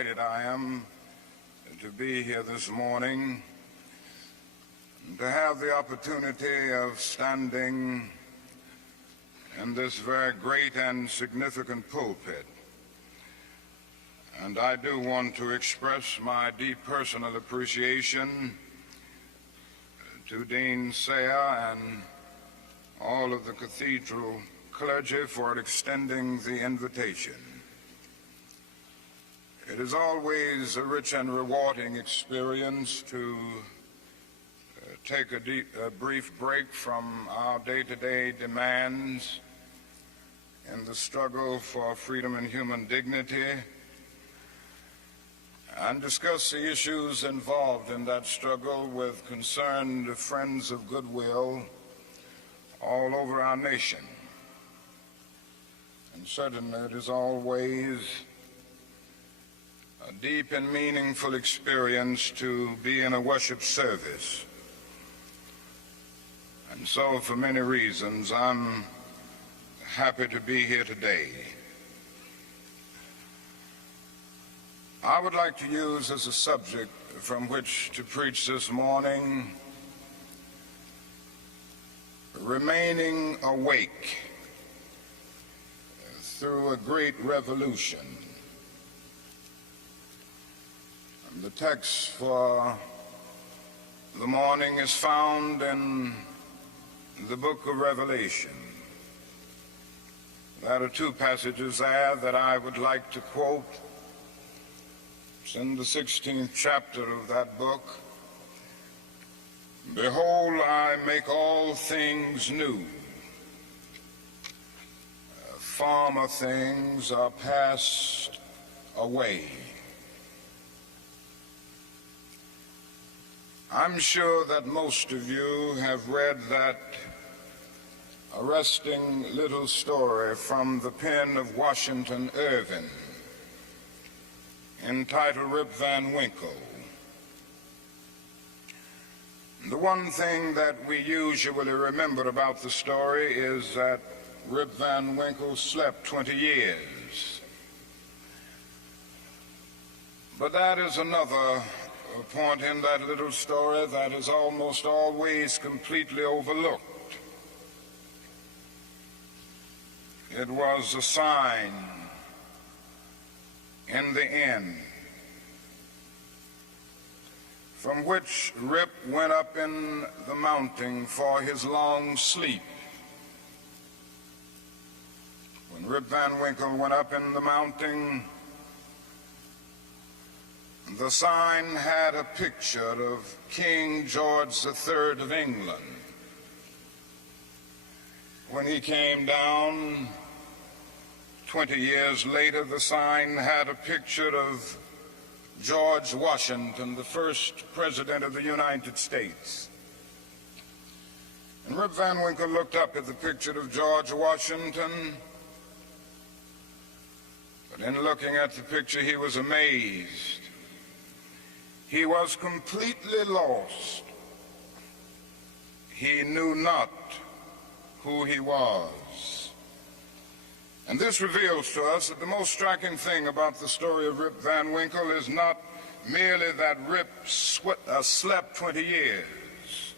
delighted I am to be here this morning, to have the opportunity of standing in this very great and significant pulpit. And I do want to express my deep personal appreciation to Dean Sayer and all of the cathedral clergy for extending the invitation. It is always a rich and rewarding experience to take a brief break from our day-to-day demands in the struggle for freedom and human dignity and discuss the issues involved in that struggle with concerned friends of goodwill all over our nation. And certainly it is always a deep and meaningful experience to be in a worship service. And so for many reasons, I'm happy to be here today. I would like to use as a subject from which to preach this morning, remaining awake through a great revolution. And the text for the morning is found in the book of Revelation. There are two passages there that I would like to quote. It's in the 16th chapter of that book. Behold, I make all things new. Former things are passed away. I'm sure that most of you have read that arresting little story from the pen of Washington Irving entitled Rip Van Winkle. The one thing that we usually remember about the story is that Rip Van Winkle slept 20 years. But that is another point in that little story that is almost always completely overlooked. It was a sign in the end from which Rip went up in the mountain for his long sleep. When Rip Van Winkle went up in the mountain, the sign had a picture of King George III of England. When he came down 20 years later, the sign had a picture of George Washington, the first president of the United States. And Rip Van Winkle looked up at the picture of George Washington, but in looking at the picture, he was amazed. He was completely lost. He knew not who he was. And this reveals to us that the most striking thing about the story of Rip Van Winkle is not merely that Rip slept 20 years,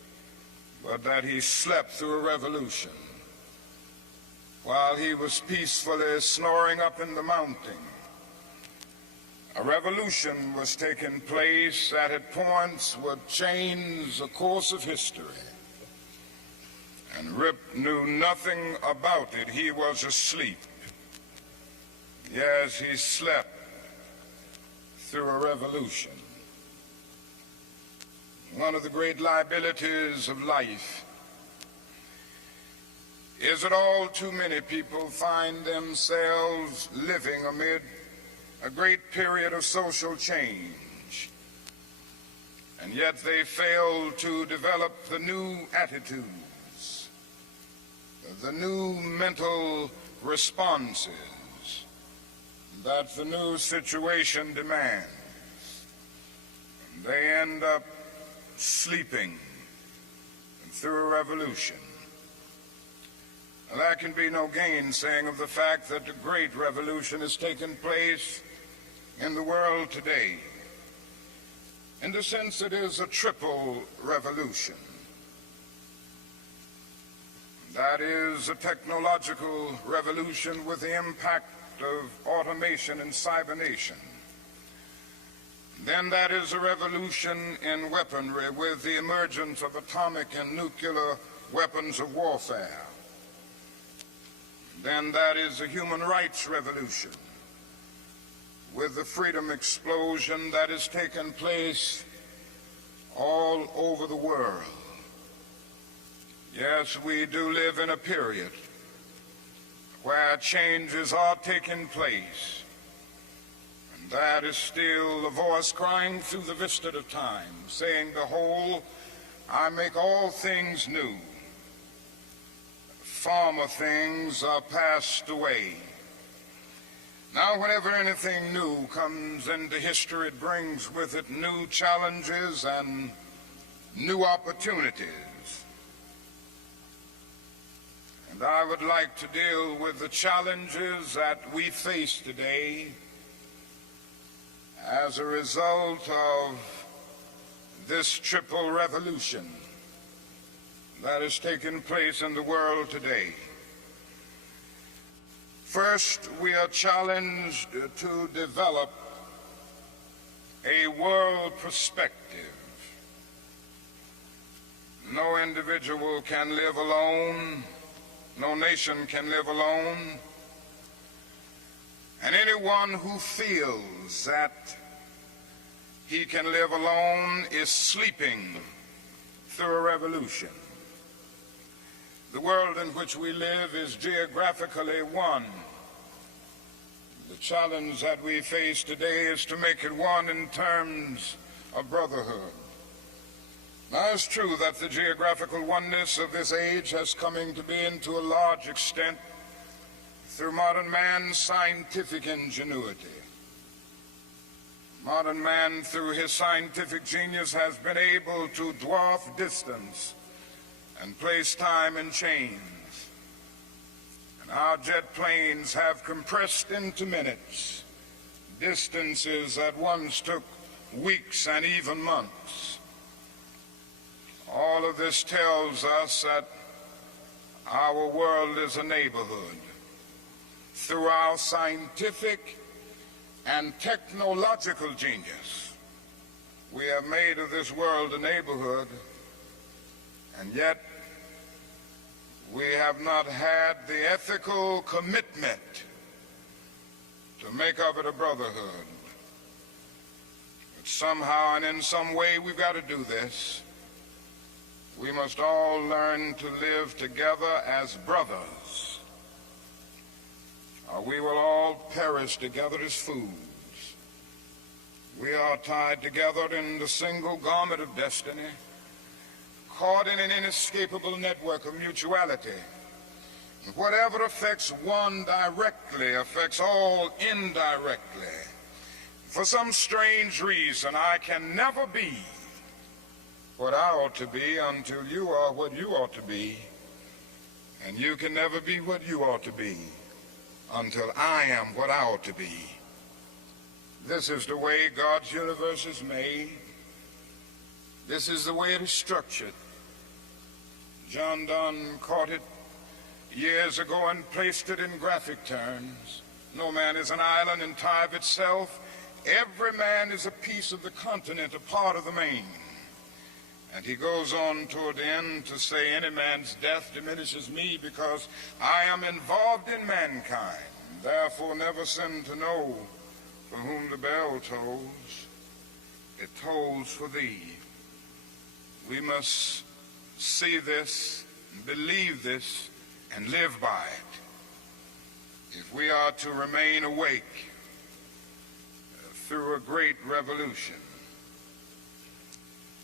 but that he slept through a revolution. While he was peacefully snoring up in the mountain, a revolution was taking place that at points would change the course of history. And Rip knew nothing about it. He was asleep. Yes, he slept through a revolution. One of the great liabilities of life is that all too many people find themselves living amid a great period of social change, and yet they fail to develop the new attitudes, the new mental responses that the new situation demands. They end up sleeping through a revolution. There can be no gainsaying of the fact that the great revolution has taken place in the world today. In the sense it is a triple revolution. That is a technological revolution with the impact of automation and cybernation. Then that is a revolution in weaponry with the emergence of atomic and nuclear weapons of warfare. Then that is a human rights revolution with the freedom explosion that has taken place all over the world. Yes, we do live in a period where changes are taking place, and that is still the voice crying through the vista of time, saying, "Behold, I make all things new. Former things are passed away." Now, whenever anything new comes into history, it brings with it new challenges and new opportunities. And I would like to deal with the challenges that we face today as a result of this triple revolution that has taken place in the world today. First, we are challenged to develop a world perspective. No individual can live alone. No nation can live alone. And anyone who feels that he can live alone is sleeping through a revolution. The world in which we live is geographically one. The challenge that we face today is to make it one in terms of brotherhood. Now, it's true that the geographical oneness of this age has come into being to a large extent through modern man's scientific ingenuity. Modern man, through his scientific genius, has been able to dwarf distance and place time in chains. And our jet planes have compressed into minutes distances that once took weeks and even months. All of this tells us that our world is a neighborhood. Through our scientific and technological genius, we have made of this world a neighborhood, and yet we have not had the ethical commitment to make of it a brotherhood. But somehow and in some way we've got to do this. We must all learn to live together as brothers, or we will all perish together as fools. We are tied together in the single garment of destiny, caught in an inescapable network of mutuality. Whatever affects one directly affects all indirectly. For some strange reason, I can never be what I ought to be until you are what you ought to be, and you can never be what you ought to be until I am what I ought to be. This is the way God's universe is made. This is the way it is structured. John Donne caught it years ago and placed it in graphic terms. No man is an island in tie of itself. Every man is a piece of the continent, a part of the main. And he goes on toward the end to say, any man's death diminishes me because I am involved in mankind. Therefore never sin to know for whom the bell tolls. It tolls for thee. We must see this, believe this, and live by it if we are to remain awake through a great revolution.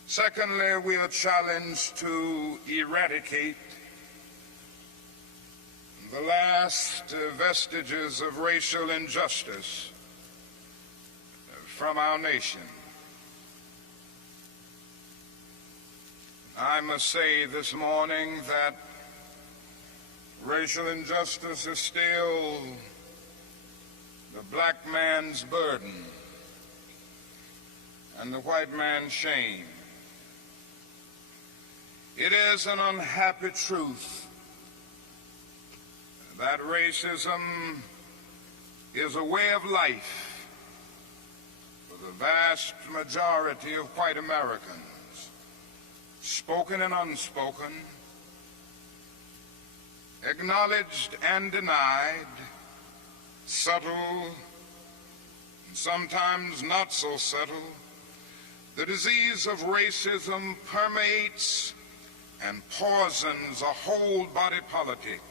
Secondly, we are challenged to eradicate the last vestiges of racial injustice from our nation. I must say this morning that racial injustice is still the black man's burden and the white man's shame. It is an unhappy truth that racism is a way of life for the vast majority of white Americans, spoken and unspoken, acknowledged and denied, subtle and sometimes not so subtle. The disease of racism permeates and poisons a whole body politic.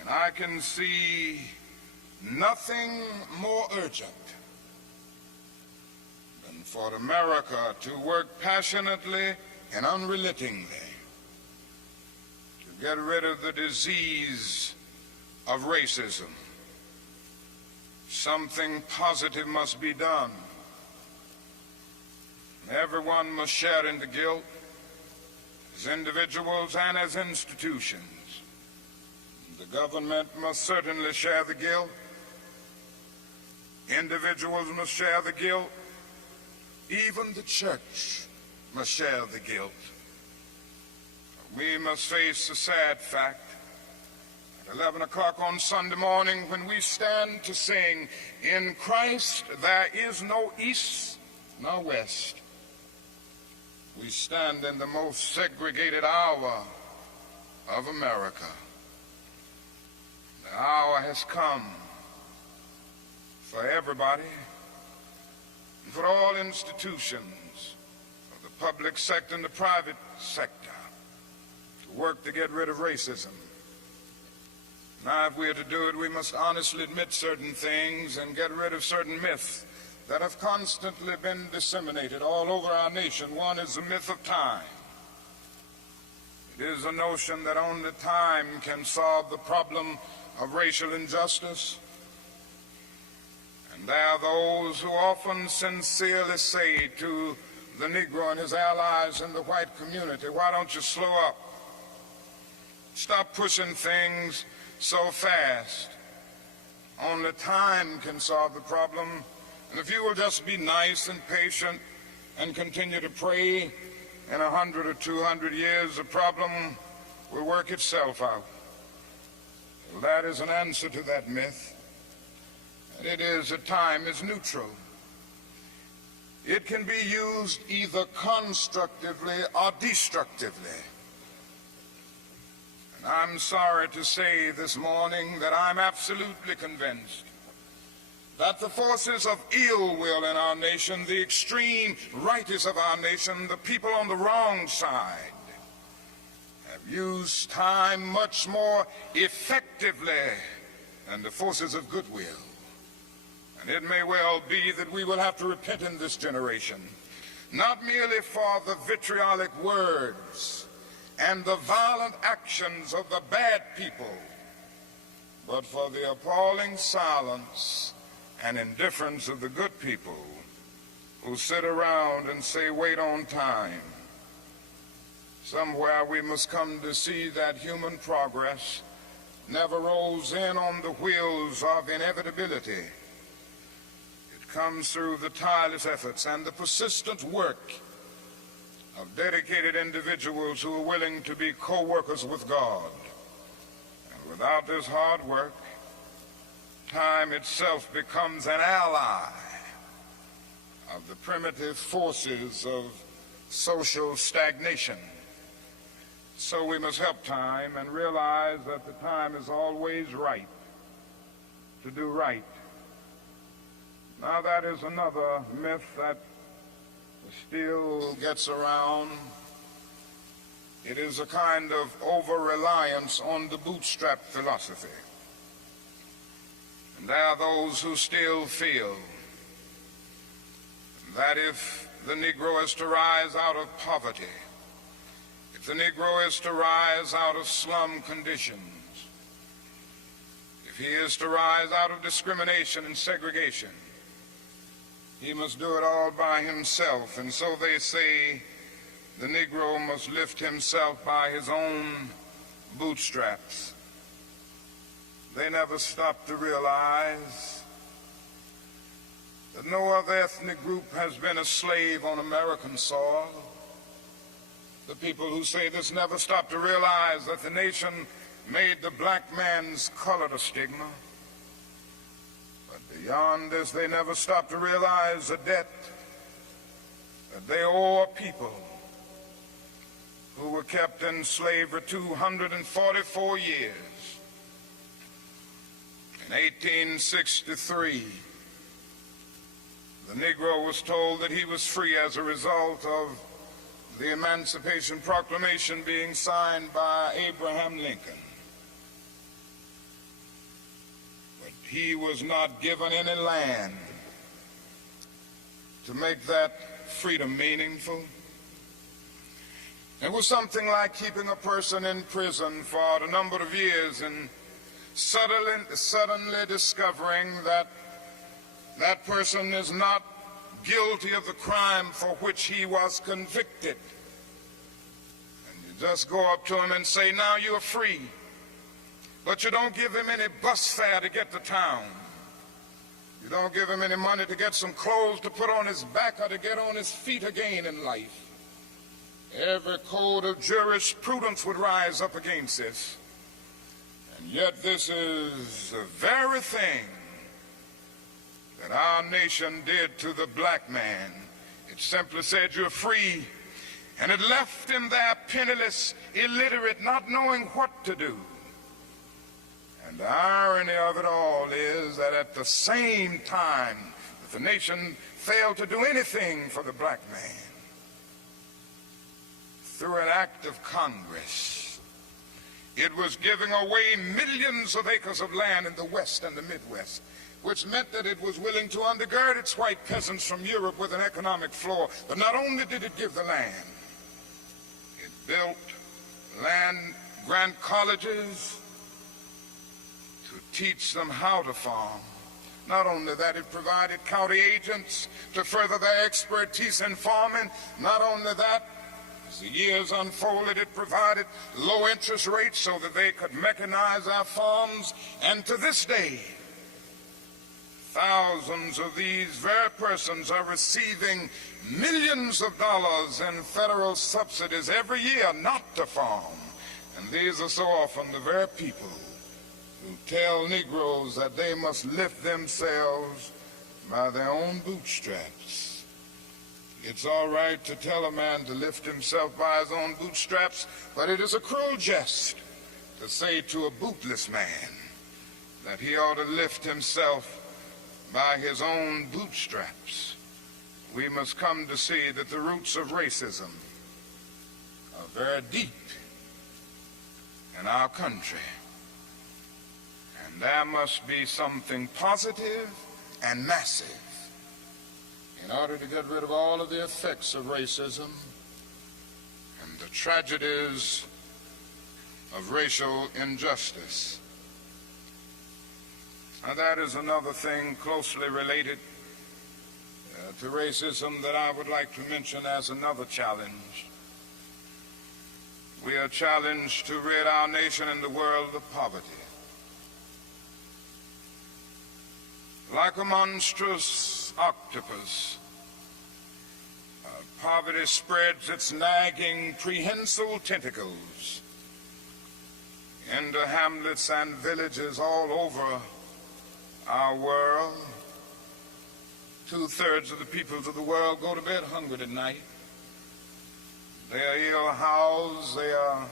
And I can see nothing more urgent than for America to work passionately and unrelentingly to get rid of the disease of racism. Something positive must be done. Everyone must share in the guilt, as individuals and as institutions. The government must certainly share the guilt. Individuals must share the guilt. Even the church must share the guilt. We must face the sad fact at 11 o'clock on Sunday morning when we stand to sing, "In Christ there is no east nor west." We stand in the most segregated hour of America. The hour has come for everybody and for all institutions, for the public sector and the private sector, to work to get rid of racism. Now, if we are to do it, we must honestly admit certain things and get rid of certain myths that have constantly been disseminated all over our nation. One is the myth of time. It is a notion that only time can solve the problem of racial injustice. And there are those who often sincerely say to the Negro and his allies in the white community, "Why don't you slow up? Stop pushing things so fast. Only time can solve the problem. And if you will just be nice and patient and continue to pray, in 100 or 200 years, the problem will work itself out." Well, that is an answer to that myth. And it is that time is neutral. It can be used either constructively or destructively. And I'm sorry to say this morning that I'm absolutely convinced that the forces of ill will in our nation, the extreme rightists of our nation, the people on the wrong side, have used time much more effectively than the forces of goodwill. And it may well be that we will have to repent in this generation, not merely for the vitriolic words and the violent actions of the bad people, but for the appalling silence and indifference of the good people who sit around and say, "Wait on time." Somewhere we must come to see that human progress never rolls in on the wheels of inevitability. It comes through the tireless efforts and the persistent work of dedicated individuals who are willing to be co-workers with God. And without this hard work, time itself becomes an ally of the primitive forces of social stagnation. So we must help time and realize that the time is always right to do right. Now, that is another myth that still gets around. It is a kind of over-reliance on the bootstrap philosophy. And there are those who still feel that if the Negro is to rise out of poverty, if the Negro is to rise out of slum conditions, if he is to rise out of discrimination and segregation, he must do it all by himself. And so they say the Negro must lift himself by his own bootstraps. they never stop to realize that no other ethnic group has been a slave on American soil. The people who say this never stop to realize that the nation made the black man's color a stigma. But beyond this, they never stop to realize the debt that they owe a people who were kept in slavery 244 years. In 1863, the Negro was told that he was free as a result of the Emancipation Proclamation being signed by Abraham Lincoln. But he was not given any land to make that freedom meaningful. It was something like keeping a person in prison for a number of years and suddenly discovering that that person is not guilty of the crime for which he was convicted. And you just go up to him and say, now you're free. But you don't give him any bus fare to get to town. You don't give him any money to get some clothes to put on his back or to get on his feet again in life. Every code of jurisprudence would rise up against this. And yet this is the very thing that our nation did to the black man. It simply said you're free, and it left him there penniless, illiterate, not knowing what to do. And the irony of it all is that at the same time that the nation failed to do anything for the black man, through an act of Congress, it was giving away millions of acres of land in the West and the Midwest, which meant that it was willing to undergird its white peasants from Europe with an economic floor. But not only did it give the land, it built land-grant colleges to teach them how to farm. Not only that, it provided county agents to further their expertise in farming. Not only that, as the years unfolded, it provided low interest rates so that they could mechanize our farms. And to this day, thousands of these very persons are receiving millions of dollars in federal subsidies every year not to farm. And these are so often the very people who tell Negroes that they must lift themselves by their own bootstraps. It's all right to tell a man to lift himself by his own bootstraps, but it is a cruel jest to say to a bootless man that he ought to lift himself by his own bootstraps. We must come to see that the roots of racism are very deep in our country. And there must be something positive and massive in order to get rid of all of the effects of racism and the tragedies of racial injustice. Now, that is another thing closely related to racism that I would like to mention as another challenge. We are challenged to rid our nation and the world of poverty. Like a monstrous octopus, poverty spreads its nagging, prehensile tentacles into hamlets and villages all over our world. 2/3 of the peoples of the world go to bed hungry tonight. They are ill-housed, they are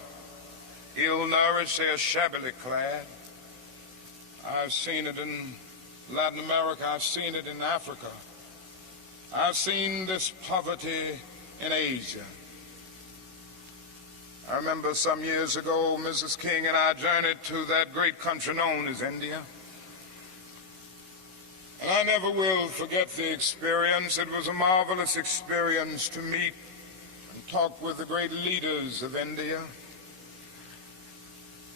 ill-nourished, they are shabbily clad. I've seen it in Latin America, I've seen it in Africa. I've seen this poverty in Asia. I remember some years ago, Mrs. King and I journeyed to that great country known as India. And I never will forget the experience. It was a marvelous experience to meet and talk with the great leaders of India.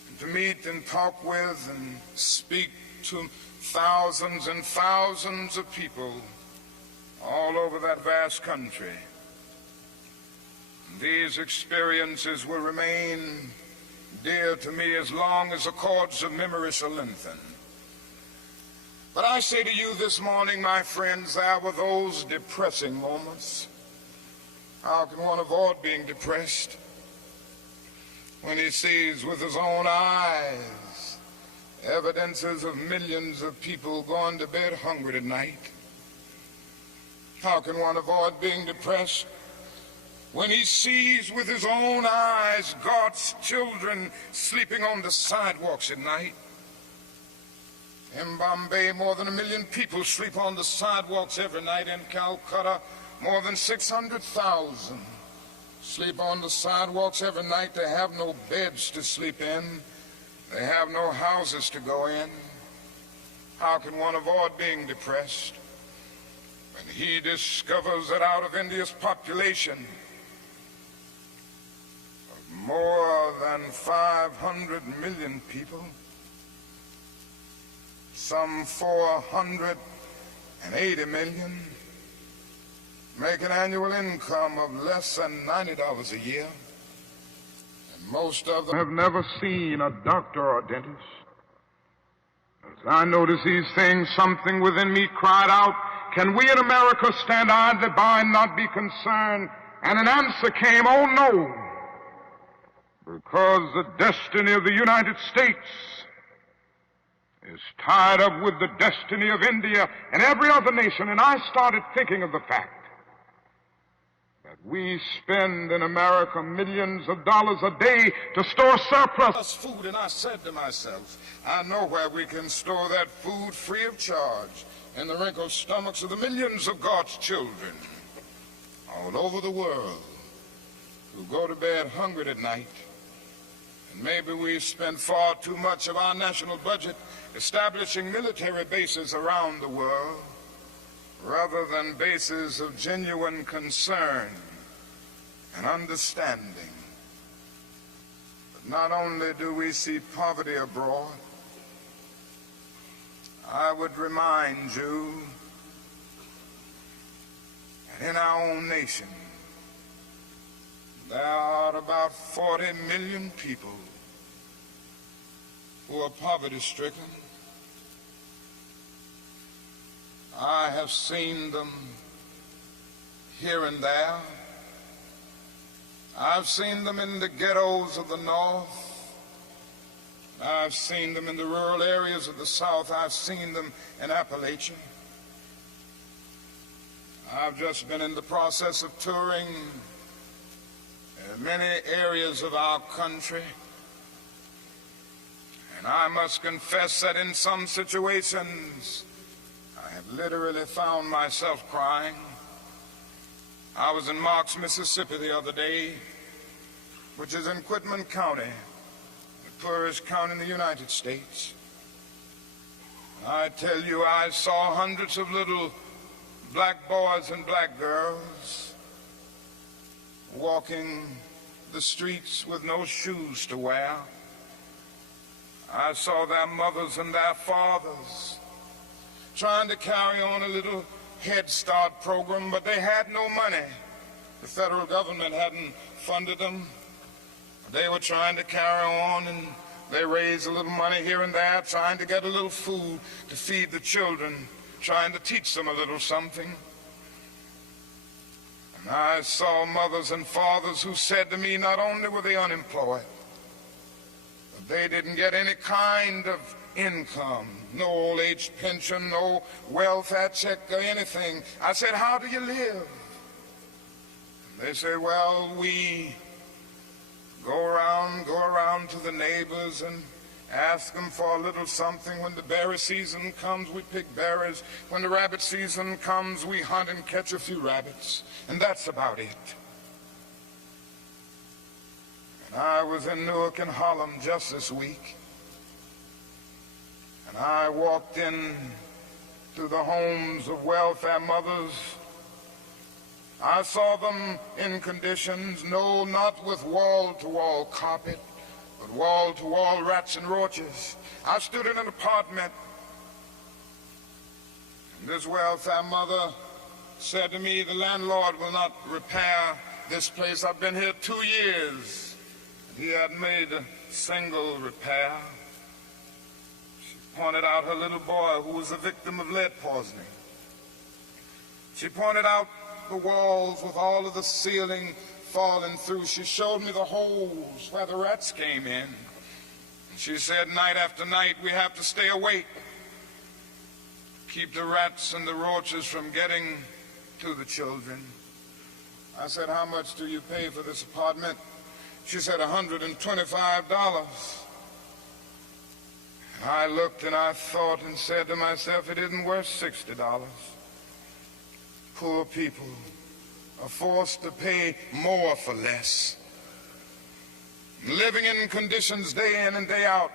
And to meet and talk with and speak to thousands and thousands of people all over that vast country. These experiences will remain dear to me as long as the cords of memory shall lengthen. But I say to you this morning, my friends, there were those depressing moments. How can one avoid being depressed when he sees with his own eyes evidences of millions of people going to bed hungry tonight? How can one avoid being depressed when he sees with his own eyes God's children sleeping on the sidewalks at night? In Bombay, more than 1 million people sleep on the sidewalks every night. In Calcutta, more than 600,000 sleep on the sidewalks every night. They have no beds to sleep in. They have no houses to go in. How can one avoid being depressed when he discovers that out of India's population of more than 500 million people, some 480 million make an annual income of less than $90 a year, and most of them have never seen a doctor or dentist. As I noticed these things, something within me cried out, can we in America stand idly by and not be concerned? And an answer came, oh no, because the destiny of the United States is tied up with the destiny of India and every other nation. And I started thinking of the fact that we spend in America millions of dollars a day to store surplus food. And I said to myself, I know where we can store that food free of charge, in the wrinkled stomachs of the millions of God's children all over the world who go to bed hungry at night. And maybe we spend far too much of our national budget establishing military bases around the world rather than bases of genuine concern and understanding. But not only do we see poverty abroad, I would remind you that in our own nation there are about 40 million people who are poverty-stricken. I have seen them here and there. I've seen them in the ghettos of the North. I've seen them in the rural areas of the South. I've seen them in Appalachia. I've just been in the process of touring many areas of our country. And I must confess that in some situations, I have literally found myself crying. I was in Marks, Mississippi the other day, which is in Quitman County, the poorest county in the United States. I tell you, I saw hundreds of little black boys and black girls walking the streets with no shoes to wear. I saw their mothers and their fathers trying to carry on a little Head Start program, but they had no money. The federal government hadn't funded them. They were trying to carry on, and they raised a little money here and there, trying to get a little food to feed the children, trying to teach them a little something. And I saw mothers and fathers who said to me, not only were they unemployed, but they didn't get any kind of income, no old age pension, no welfare check or anything. I said, how do you live? They say, well, we go around to the neighbors and ask them for a little something. When the berry season comes, we pick berries. When the rabbit season comes, we hunt and catch a few rabbits. And that's about it. And I was in Newark and Harlem just this week. And I walked in to the homes of welfare mothers. I saw them in conditions, no, not with wall-to-wall carpet, but wall-to-wall rats and roaches. I stood in an apartment, and this welfare mother said to me, the landlord will not repair this place. I've been here 2 years. He had made a single repair. She pointed out her little boy who was a victim of lead poisoning. She pointed out the walls with all of the ceiling falling through. She showed me the holes where the rats came in. And she said, night after night, we have to stay awake, keep the rats and the roaches from getting to the children. I said, how much do you pay for this apartment? She said, $125. And I looked and I thought and said to myself, it isn't worth $60. Poor people are forced to pay more for less, living in conditions day in and day out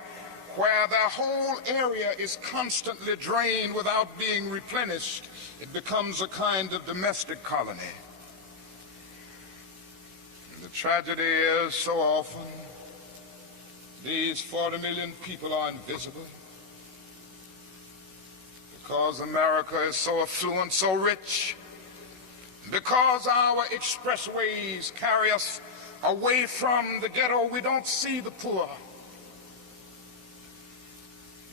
where their whole area is constantly drained without being replenished. It becomes a kind of domestic colony. And the tragedy is so often these 40 million people are invisible because America is so affluent, so rich, because our expressways carry us away from the ghetto. We don't see the poor.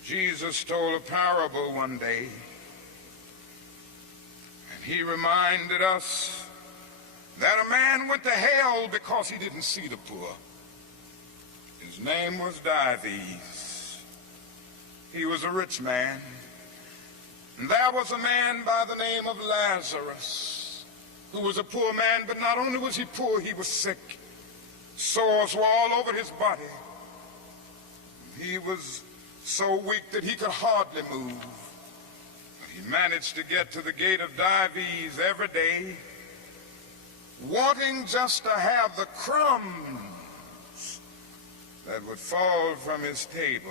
Jesus told a parable one day, and he reminded us that a man went to hell because he didn't see the poor. His name was Dives. He was a rich man. And there was a man by the name of Lazarus, who was a poor man, but not only was he poor, he was sick. Sores were all over his body. He was so weak that he could hardly move. But he managed to get to the gate of Dives every day, wanting just to have the crumbs that would fall from his table.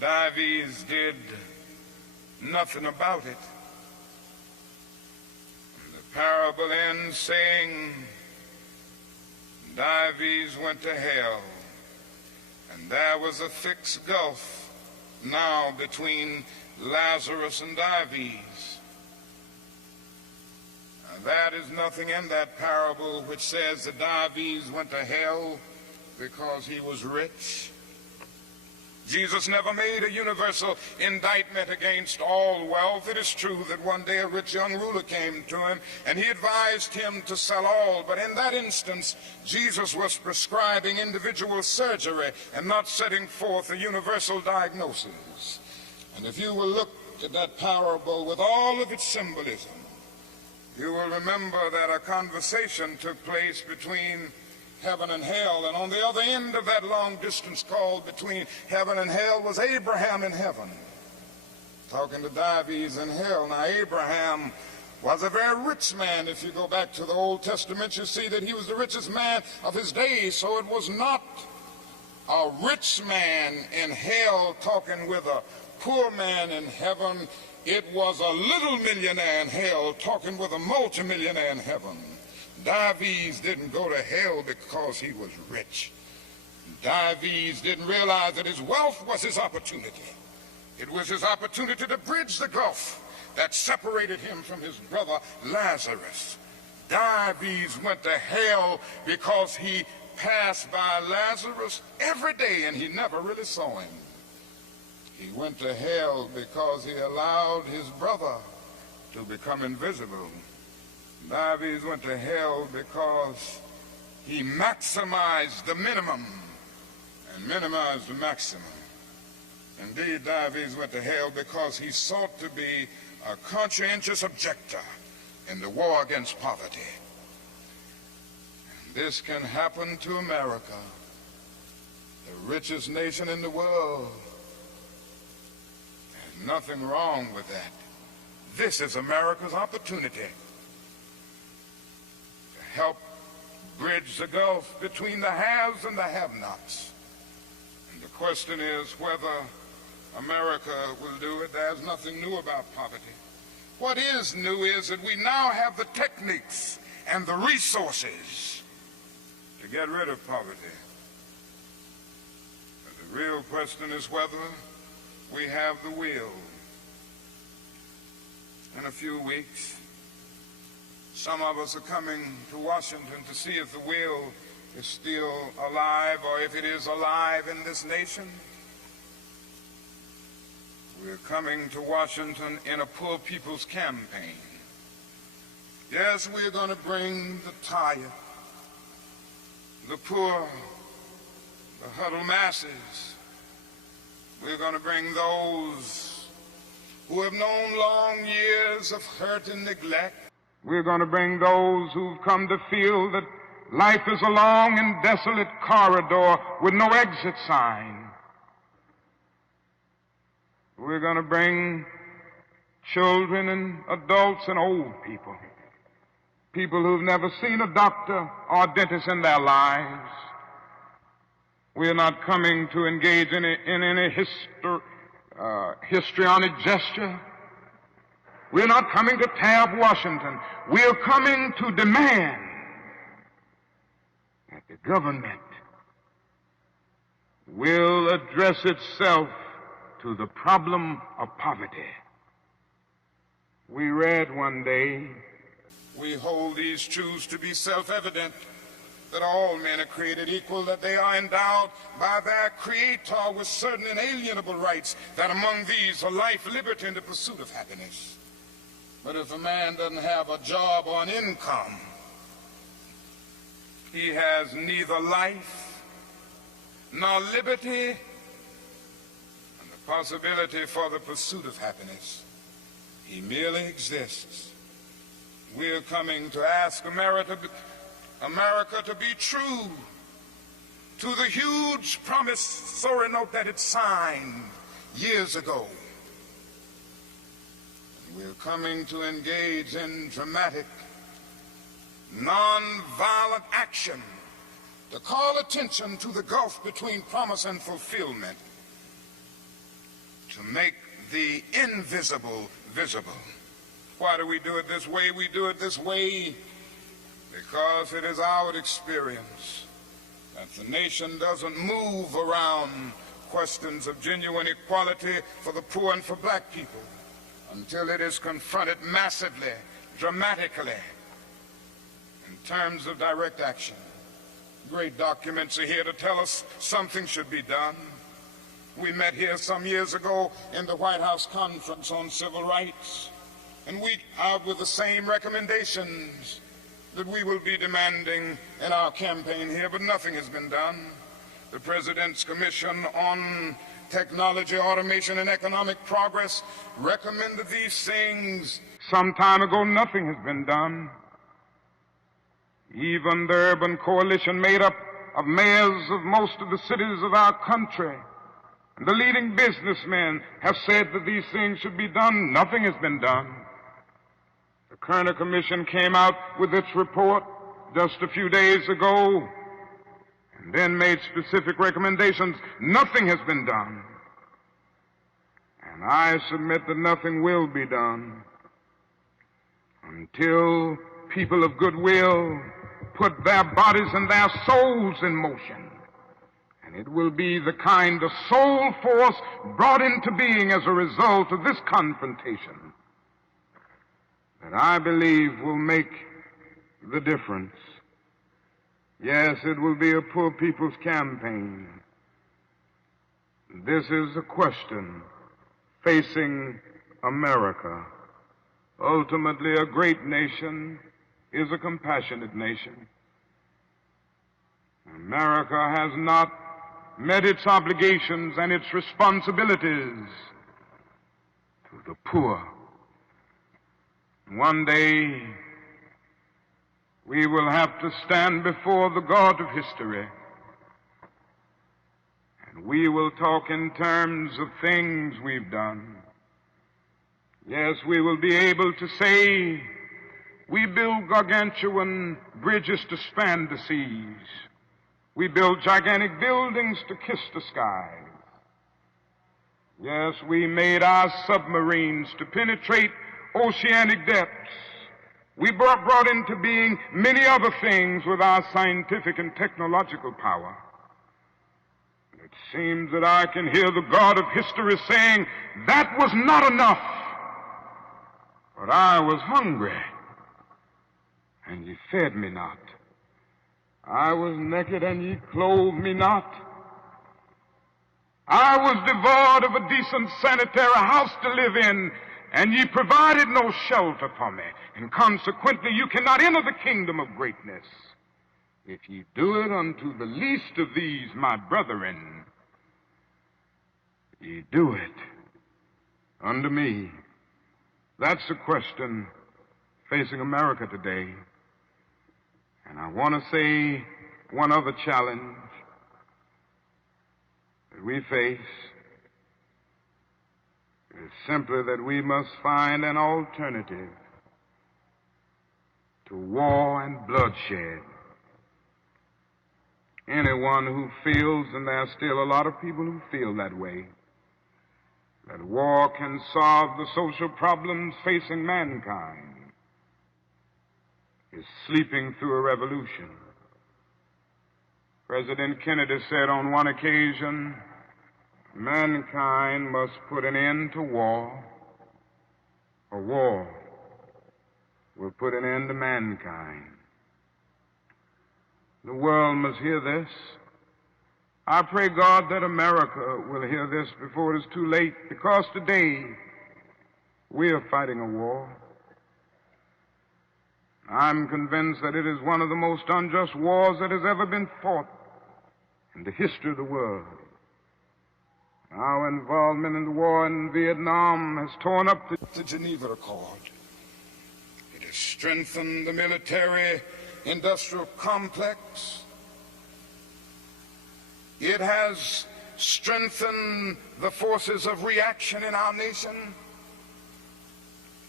Dives did nothing about it. The parable ends saying, Dives went to hell, and there was a thick gulf now between Lazarus and Dives. Now, that is nothing in that parable which says that Dives went to hell because he was rich. Jesus never made a universal indictment against all wealth. It is true that one day a rich young ruler came to him and he advised him to sell all, but in that instance Jesus was prescribing individual surgery and not setting forth a universal diagnosis. And if you will look at that parable with all of its symbolism, you will remember that a conversation took place between heaven and hell, and on the other end of that long distance call between heaven and hell was Abraham in heaven talking to Dives in hell. Now, Abraham was a very rich man. If you go back to the Old Testament, you see that he was the richest man of his days. So it was not a rich man in hell talking with a poor man in heaven. It was a little millionaire in hell talking with a multimillionaire in heaven. Dives didn't go to hell because he was rich. Dives didn't realize that his wealth was his opportunity. It was his opportunity to bridge the gulf that separated him from his brother Lazarus. Dives went to hell because he passed by Lazarus every day and he never really saw him. He went to hell because he allowed his brother to become invisible. Dives went to hell because he maximized the minimum and minimized the maximum. Indeed, Dives went to hell because he sought to be a conscientious objector in the war against poverty. And this can happen to America, the richest nation in the world. There's nothing wrong with that. This is America's opportunity help bridge the gulf between the haves and the have-nots. And the question is whether America will do it. There's nothing new about poverty. What is new is that we now have the techniques and the resources to get rid of poverty. But the real question is whether we have the will. In a few weeks, some of us are coming to Washington to see if the will is still alive, or if it is alive in this nation, we're coming to Washington in a poor people's campaign. Yes, we're going to bring the tired, the poor, the huddled masses. We're going to bring those who have known long years of hurt and neglect. We're going to bring those who've come to feel that life is a long and desolate corridor with no exit sign. We're going to bring children and adults and old people, people who've never seen a doctor or a dentist in their lives. We're not coming to engage in any histrionic gesture. We're not coming to tear up Washington. We're coming to demand that the government will address itself to the problem of poverty. We read one day, we hold these truths to be self-evident, that all men are created equal, that they are endowed by their Creator with certain inalienable rights, that among these are life, liberty, and the pursuit of happiness. But if a man doesn't have a job or an income, he has neither life nor liberty and the possibility for the pursuit of happiness. He merely exists. We're coming to ask America to be true to the huge promissory note that it signed years ago. We're coming to engage in dramatic, non-violent action to call attention to the gulf between promise and fulfillment, to make the invisible visible. Why do we do it this way? We do it this way because it is our experience that the nation doesn't move around questions of genuine equality for the poor and for black people until it is confronted massively, dramatically, in terms of direct action. Great documents are here to tell us something should be done. We met here some years ago in the White House Conference on Civil Rights, and we out with the same recommendations that we will be demanding in our campaign here, but nothing has been done. The President's Commission on Technology, Automation, and Economic Progress recommended these things some time ago. Nothing has been done. Even the urban coalition made up of mayors of most of the cities of our country and the leading businessmen have said that these things should be done. Nothing has been done. The Kerner Commission came out with its report just a few days ago and then made specific recommendations. Nothing has been done. And I submit that nothing will be done until people of goodwill put their bodies and their souls in motion. And it will be the kind of soul force brought into being as a result of this confrontation that I believe will make the difference. Yes, it will be a poor people's campaign. This is a question facing America. Ultimately, a great nation is a compassionate nation. America has not met its obligations and its responsibilities to the poor. One day, we will have to stand before the God of history, and we will talk in terms of things we've done. Yes, we will be able to say, we build gargantuan bridges to span the seas. We build gigantic buildings to kiss the skies. Yes, we made our submarines to penetrate oceanic depths. We brought into being many other things with our scientific and technological power. It seems that I can hear the God of history saying, that was not enough, but I was hungry, and you fed me not. I was naked, and ye clothed me not. I was devoid of a decent sanitary house to live in, and ye provided no shelter for me. And consequently, you cannot enter the kingdom of greatness. If ye do it unto the least of these, my brethren, ye do it unto me. That's the question facing America today. And I want to say one other challenge that we face is simply that we must find an alternative to war and bloodshed. Anyone who feels, and there are still a lot of people who feel that way, that war can solve the social problems facing mankind, is sleeping through a revolution. President Kennedy said on one occasion, mankind must put an end to war, or war will put an end to mankind. The world must hear this. I pray God that America will hear this before it is too late, because today we are fighting a war. I'm convinced that it is one of the most unjust wars that has ever been fought in the history of the world. Our involvement in the war in Vietnam has torn up the Geneva Accord. It has strengthened the military-industrial complex. It has strengthened the forces of reaction in our nation.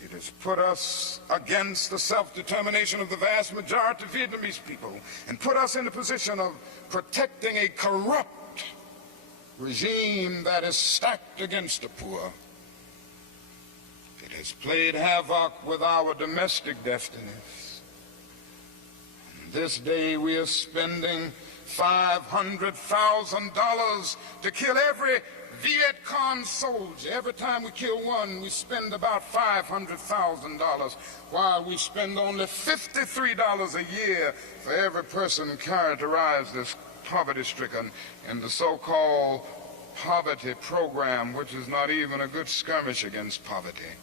It has put us against the self-determination of the vast majority of Vietnamese people and put us in a position of protecting a corrupt regime that is stacked against the poor. It has played havoc with our domestic destinies. And this day we are spending $500,000 to kill every Viet Cong soldier. Every time we kill one, we spend about $500,000, while we spend only $53 a year for every person characterized as poverty-stricken in the so-called poverty program, which is not even a good skirmish against poverty.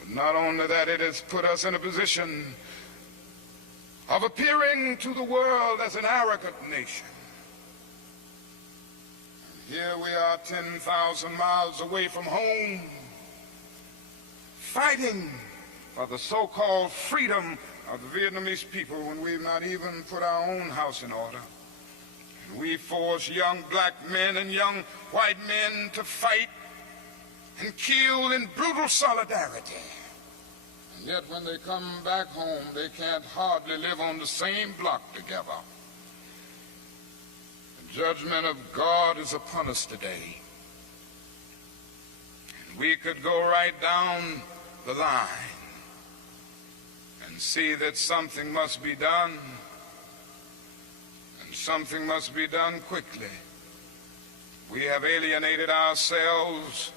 But not only that, it has put us in a position of appearing to the world as an arrogant nation. Here we are 10,000 miles away from home, fighting for the so-called freedom of the Vietnamese people when we've not even put our own house in order. And we force young black men and young white men to fight and kill in brutal solidarity. And yet when they come back home, they can't hardly live on the same block together. Judgment of God is upon us today. And we could go right down the line and see that something must be done, and something must be done quickly. We have alienated ourselves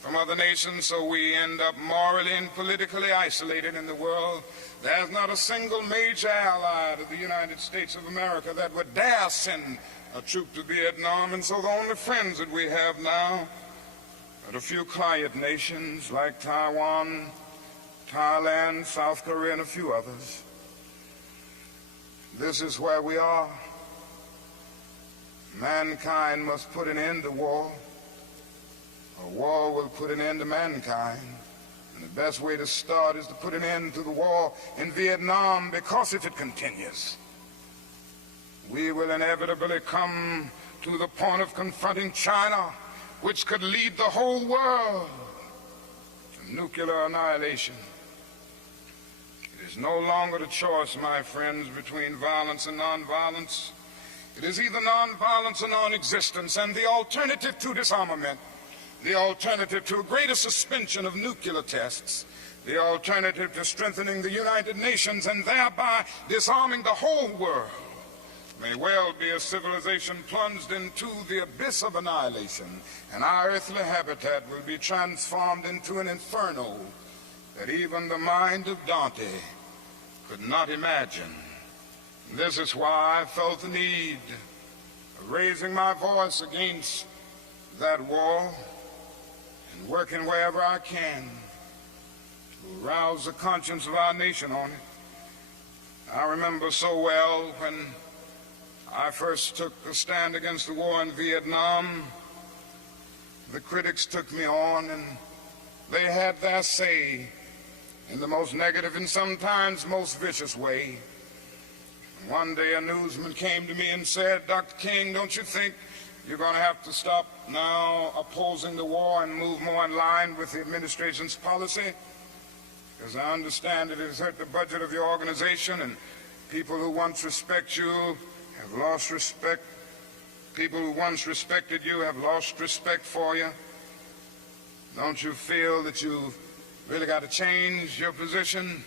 from other nations, so we end up morally and politically isolated in the world. There's not a single major ally of the United States of America that would dare send a troop to Vietnam, and so the only friends that we have now are a few quiet nations like Taiwan, Thailand, South Korea, and a few others. This is where we are. Mankind must put an end to war, or war will put an end to mankind. And the best way to start is to put an end to the war in Vietnam, because if it continues, we will inevitably come to the point of confronting China, which could lead the whole world to nuclear annihilation. It is no longer the choice, my friends, between violence and nonviolence. It is either nonviolence or non-existence, and the alternative to disarmament, the alternative to a greater suspension of nuclear tests, the alternative to strengthening the United Nations and thereby disarming the whole world, may well be a civilization plunged into the abyss of annihilation, and our earthly habitat will be transformed into an inferno that even the mind of Dante could not imagine, This is why I felt the need of raising my voice against that war and working wherever I can to arouse the conscience of our nation on it. I remember so well when I first took a stand against the war in Vietnam, the critics took me on and they had their say in the most negative and sometimes most vicious way. One day a newsman came to me and said, "Dr. King, don't you think you're going to have to stop now opposing the war and move more in line with the administration's policy? Because I understand it has hurt the budget of your organization, and people who once respect you have lost respect. People who once respected you have lost respect for you. Don't you feel that you've really got to change your position?"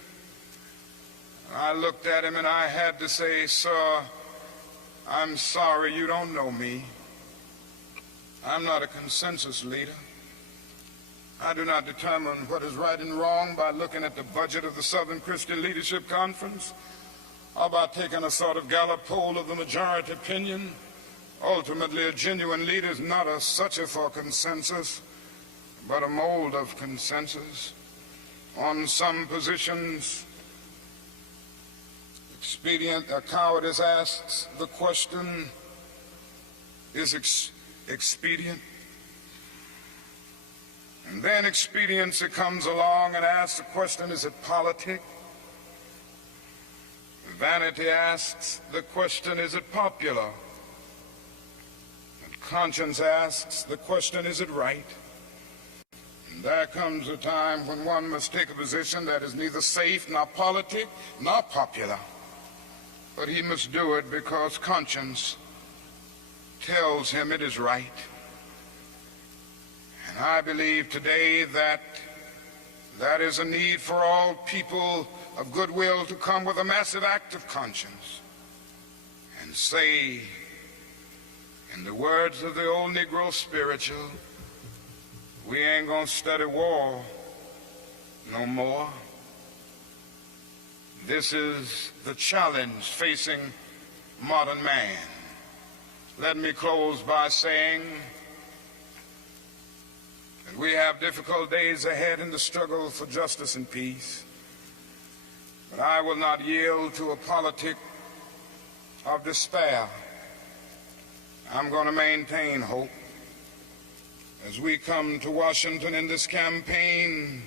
I looked at him and I had to say, "Sir, I'm sorry, you don't know me. I'm not a consensus leader. I do not determine what is right and wrong by looking at the budget of the Southern Christian Leadership Conference or by taking a sort of Gallup poll of the majority opinion. Ultimately, a genuine leader is not a searcher for consensus, but a mold of consensus. On some positions, cowardice asks the question, is expedient? And then expediency comes along and asks the question, is it politic? Vanity asks the question, is it popular? And conscience asks the question, is it right? And there comes a time when one must take a position that is neither safe, nor politic, nor popular. But he must do it because conscience tells him it is right. And I believe today that that is a need for all people of goodwill to come with a massive act of conscience and say, in the words of the old Negro spiritual, we ain't gonna study war no more. This is the challenge facing modern man. Let me close by saying that we have difficult days ahead in the struggle for justice and peace, but I will not yield to a politic of despair. I'm going to maintain hope. As we come to Washington in this campaign,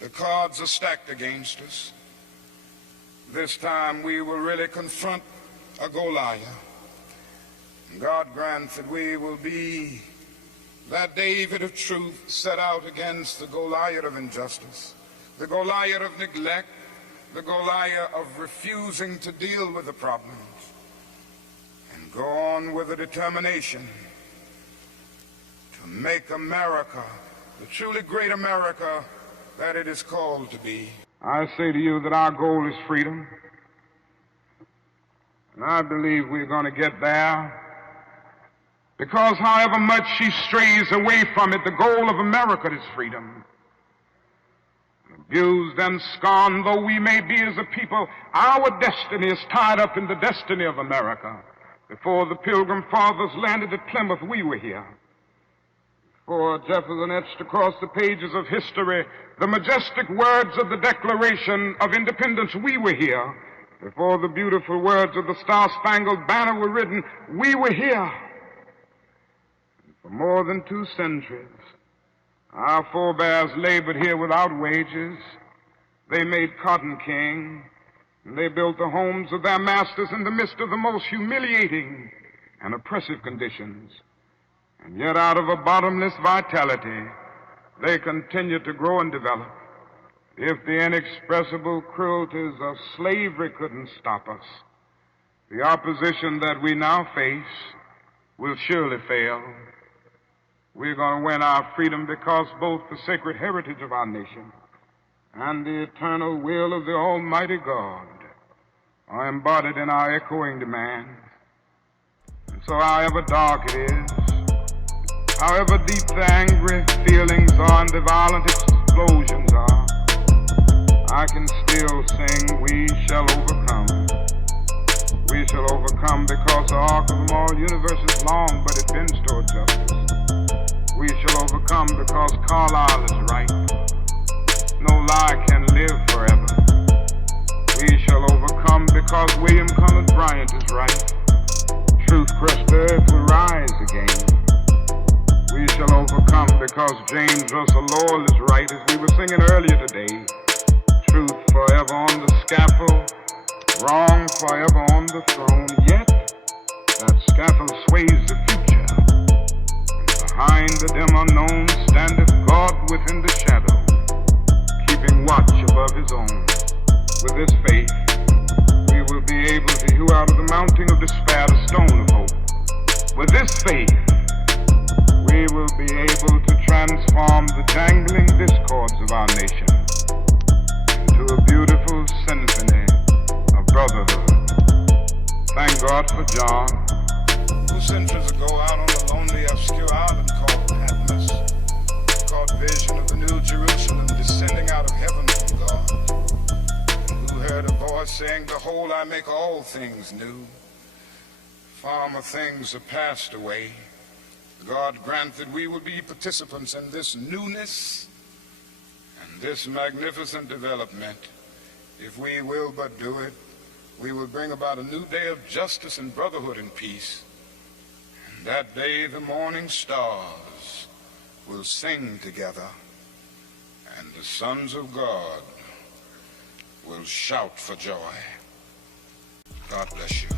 the cards are stacked against us. This time we will really confront a Goliath. And God grant that we will be that David of truth set out against the Goliath of injustice, the Goliath of neglect, the Goliath of refusing to deal with the problems, and go on with a determination to make America the truly great America that it is called to be. I say to you that our goal is freedom, and I believe we're going to get there, because however much she strays away from it, the goal of America is freedom. Abused and scorned though we may be as a people, our destiny is tied up in the destiny of America. Before the Pilgrim Fathers landed at Plymouth, we were here. Before Jefferson etched across the pages of history the majestic words of the Declaration of Independence, we were here. Before the beautiful words of the Star-Spangled Banner were written, we were here. And for more than 2 centuries, our forebears labored here without wages. They made cotton king, and they built the homes of their masters in the midst of the most humiliating and oppressive conditions. And yet out of a bottomless vitality, they continue to grow and develop. If the inexpressible cruelties of slavery couldn't stop us, the opposition that we now face will surely fail. We're going to win our freedom because both the sacred heritage of our nation and the eternal will of the Almighty God are embodied in our echoing demands. And so however dark it is, however deep the angry feelings are and the violent explosions are, I can still sing, we shall overcome. We shall overcome because the arc of the moral universe is long, but it bends toward justice. We shall overcome because Carlyle is right. No lie can live forever. We shall overcome because William Cullen Bryant is right. Truth crushed the earth will rise again. We shall overcome because James Russell Lowell is right, as we were singing earlier today. Truth forever on the scaffold, wrong forever on the throne. Yet that scaffold sways the future, and behind the dim unknown standeth God within the shadow, keeping watch above his own. With this faith, we will be able to hew out of the mountain of despair the stone of hope. With this faith, we will be able to transform the jangling discords of our nation into a beautiful symphony of brotherhood. Thank God for John, who centuries ago out on a lonely, obscure island called Patmos caught vision of the New Jerusalem descending out of heaven from God, and who heard a voice saying, "Behold, I make all things new. Former things are passed away." God grant that we will be participants in this newness and this magnificent development. If we will but do it, we will bring about a new day of justice and brotherhood and peace. And that day the morning stars will sing together, and the sons of God will shout for joy. God bless you.